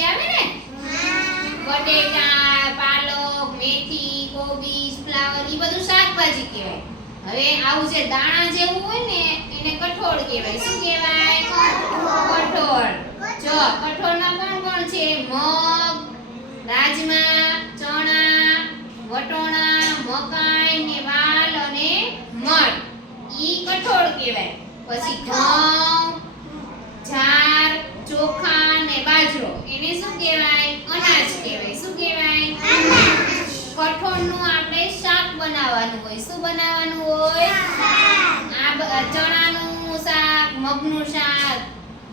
શાકભાજી આવે ને, બટેટા, પાલક, મેથી, કોબીજ, ફ્લાવર, ઈ બધું શાકભાજી કહેવાય. હવે આવું જે દાણા જેવું હોય ને એને કઠોળ કહેવાય. શું કહેવાય? કઠોળ. જો કઠોળમાં કોણ કોણ છે? મગ, રાજમા, ચણા, વટોણા, મકાઈ ને વાલ અને મઠ. ઈ કઠોળ કહેવાય. પછી ઘઉં, જાર, ચોખા ને બાજરો એને શું કહેવાય? અનાજ કહેવાય. શું કહેવાય? કઠોળનું આપણે શાક બનાવવાનું હોય. શું બનાવવાનું હોય? આ ચણાનું શાક, મગનું શાક,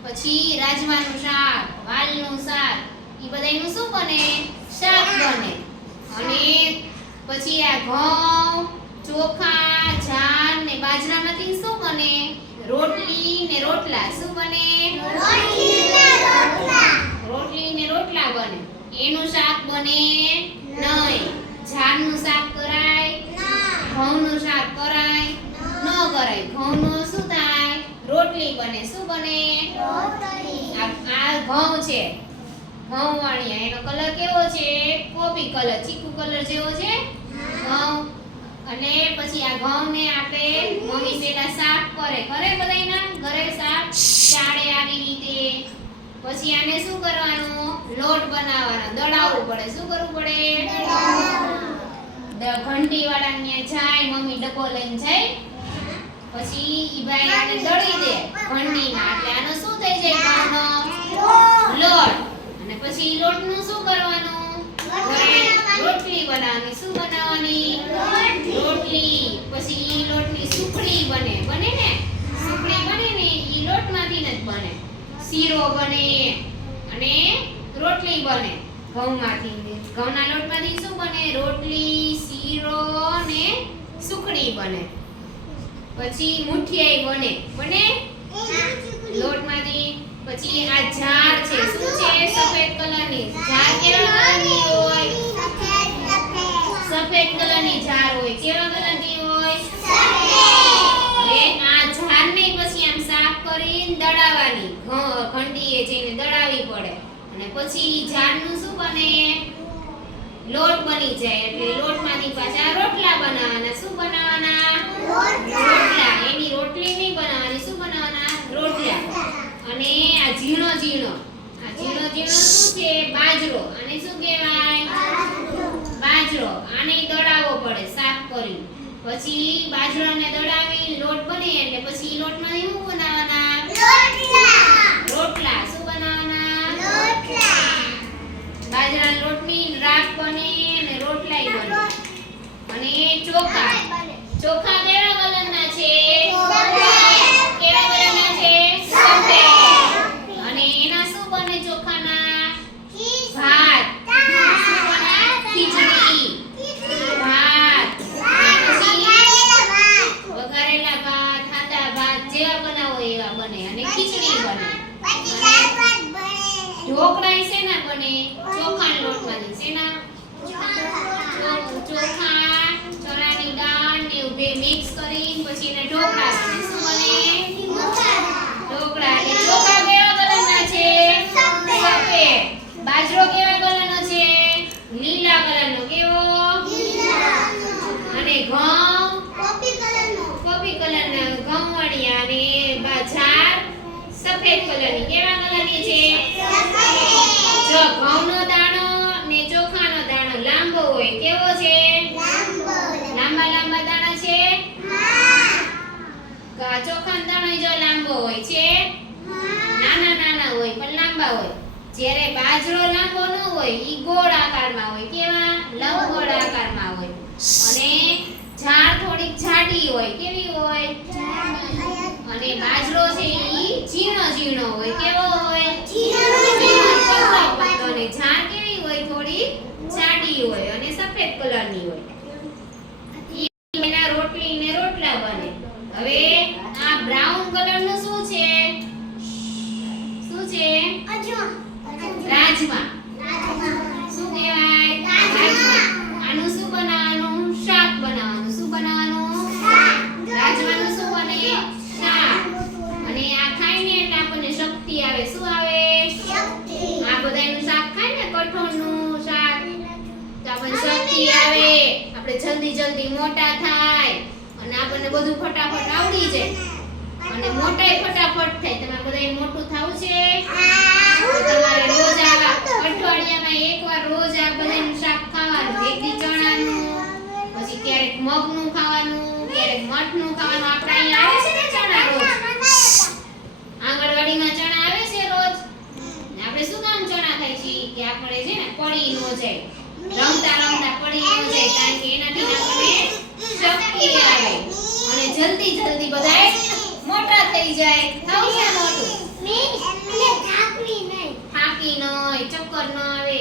પછી રાજમાનું શાક, વાલનું શાક, ઈ બધાયનું શું બને? શાક બને. અને પછી આ ઘઉં, ચોખા, જાર ને બાજરામાંથી શું બને? રોટલી ને રોટલા. શું બને? રોટલી ને રોટલા બને. એનું શાક બને નહીં. જારનું શાક કરાય? ઘઉંનું શાક કરાય? ન કરાય. ઘઉંનું શું થાય? રોટલી બને. શું બને? આ ઘઉં છે, ઘઉં વાણિયા. એનો કલર કેવો છે? કોફી કલર, ચીકુ કલર જેવો છે ઘઉં. અને પછી આ ઘઉંને આપણે મમ્મી પેલા સાફ કરે બધાયના ઘરે સાફ ચાળે આવી રીતે. પછી આને શું કરવાનું? લોટ બનાવવાનો, દળાવવું પડે. શું કરવું પડે? ઘંટી વાળા ત્યાં જાય, મમ્મી ડબ્બો લઈને જાય. પછી ઈ ભાઈ આને દળી દે ઘંટીમાં, એટલે આનો શું થઈ જાય? ઘઉંનો લોટ. અને પછી લોટનું શું કરવાનું? રોટલી બનાવવાની. શું બનાવવાની? રોટલી. પછી ઈ લોટની સુખડી બને. બને ને? સુખડી બને ને ઈ લોટમાંથી જ બને. શીરો બને અને રોટલી બને ઘઉંમાંથી. ઘઉંના લોટમાંથી શું બને? રોટલી, શીરો ને સુખડી બને. પછી મુઠિયાઈ બને. બને લોટમાંથી. પછી આ જાર છે. શું છે? સફેદ કલરની જાર. કેવા કલરની હોય? સફેદ કલરની જાર હોય. કેવા કલરની હોય? હવે આ જારને પછી આમ સાફ કરીને દળાવવાની. ઘંટીએ જઈને દળાવવી પડે. અને પછી જારનું શું બને? લોટ બની જાય. એટલે લોટમાંથી પાછા રોટલા બનાવવાના. શું બનાવવાના? રોટલા. એની રોટલી નહીં બનાવવાની. શું બનાવવાના? રોટલા. અને આ ઝીણો ઝીણો શું છે? બાજરો. આને શું કહેવાય? બાજરો. આને દળાવવો પડે સાફ કરી. પછી બાજરાને દળાવી લોટ બને એટલે પછી લોટમાંથી શું બનાવવાના? રોટલા. શું બનાવવાના? બાજરાના લોટની રાખ બને અને રોટલાય બને. અને ચોખા. ચોખા કેવા કલરના છે? કેવા કલરના છે? સફેદ. અને એના શું બને? ચોખાના ભાત. શું બને? ખીચડી, ભાત. વઘારેલા ભાત, સાદા ભાત જેવા બનાવો એવા બને. અને ખીચડી બને. ઢોકળા શેના બને? ચોખાના લોટમાંથી. શેના? ચોખા, ચણાની દાળ ને એવું બે મિક્સ કરીને પછી એને ઢોકળા બને. શું બને? ઢોકળા. અને ચોખા કેવા કલરના છે? સફેદ. બાજરો કેવા કલરનો છે? લીલા કલરનો. કેવો? અને ઘઉં કોફી કલરના ઘઉં વણિયા. અને જાર સફેદ કલરની. કેવા કલરની છે? જો ઘઉંનો દાણો ને ચોખાનો દાણો લાંબો હોય. કેવો છે? લાંબા લાંબા દાણા છે. ચોખાનો દાણો જો લાંબો હોય છે, નાના નાના હોય પણ લાંબા હોય. જ્યારે બાજરો લાંબો ન હોય, ઈ ગોળ આકારમાં હોય. કેવા? લંબગોળ આકારમાં હોય. અને જાર થોડીક જાડી હોય. કેવી હોય? અને બાજરો છે ઈ ઝીણો ઝીણો હોય. કેવો હોય? પતલો પતલો. અને જાર કેવી હોય? થોડી જાડી હોય અને સફેદ કલરની હોય. એના રોટલી ને રોટલા બને. હવે આ બ્રાઉન કલરનું શું છે? શું છે? રાજમા. શું કહેવાય? રાજમા. આનું શું બનાવવાનું? શાક બનાવવાનું. શું બનાવવાનું? રાજમાનું શું બને? શાક. અને આ ખાઈને એટલે આપણને શક્તિ આવે. શું આવે? આ બધાયનું શાક ખુશી આવે, આપણે જલ્દી જલ્દી મોટા થાય અને આપણને બધું ફટાફટ આવડી જાય અને મોટાઈ ફટાફટ થાય. તમારે બધાય મોટું થાવું છે તો તમારે રોજ આવા અઠવાડિયામાં એકવાર રોજ આ બધાનું શાક ખાવાનું. એક દી ચણાનું, પછી ક્યારેક મગનું ખાવાનું, ક્યારેક મઠનું ખાવાનું. આપણે અહીંયા આવે છે ને ચણા રોજ, આંગણવાડીમાં ચણા આવે છે રોજ. ને આપણે શું કામ ચણા ખાઈ છીએ કે આપણે છે ને પડી ન જાય, રમતા રમતા પડી ન જાય, કારણ કે એનાથી આપણને શક્તિ આવે અને જલ્દી જલ્દી બધાય મોટા થઈ જાય. થાવ છે મોટું, થાકી નહીં, ચક્કર ન આવે.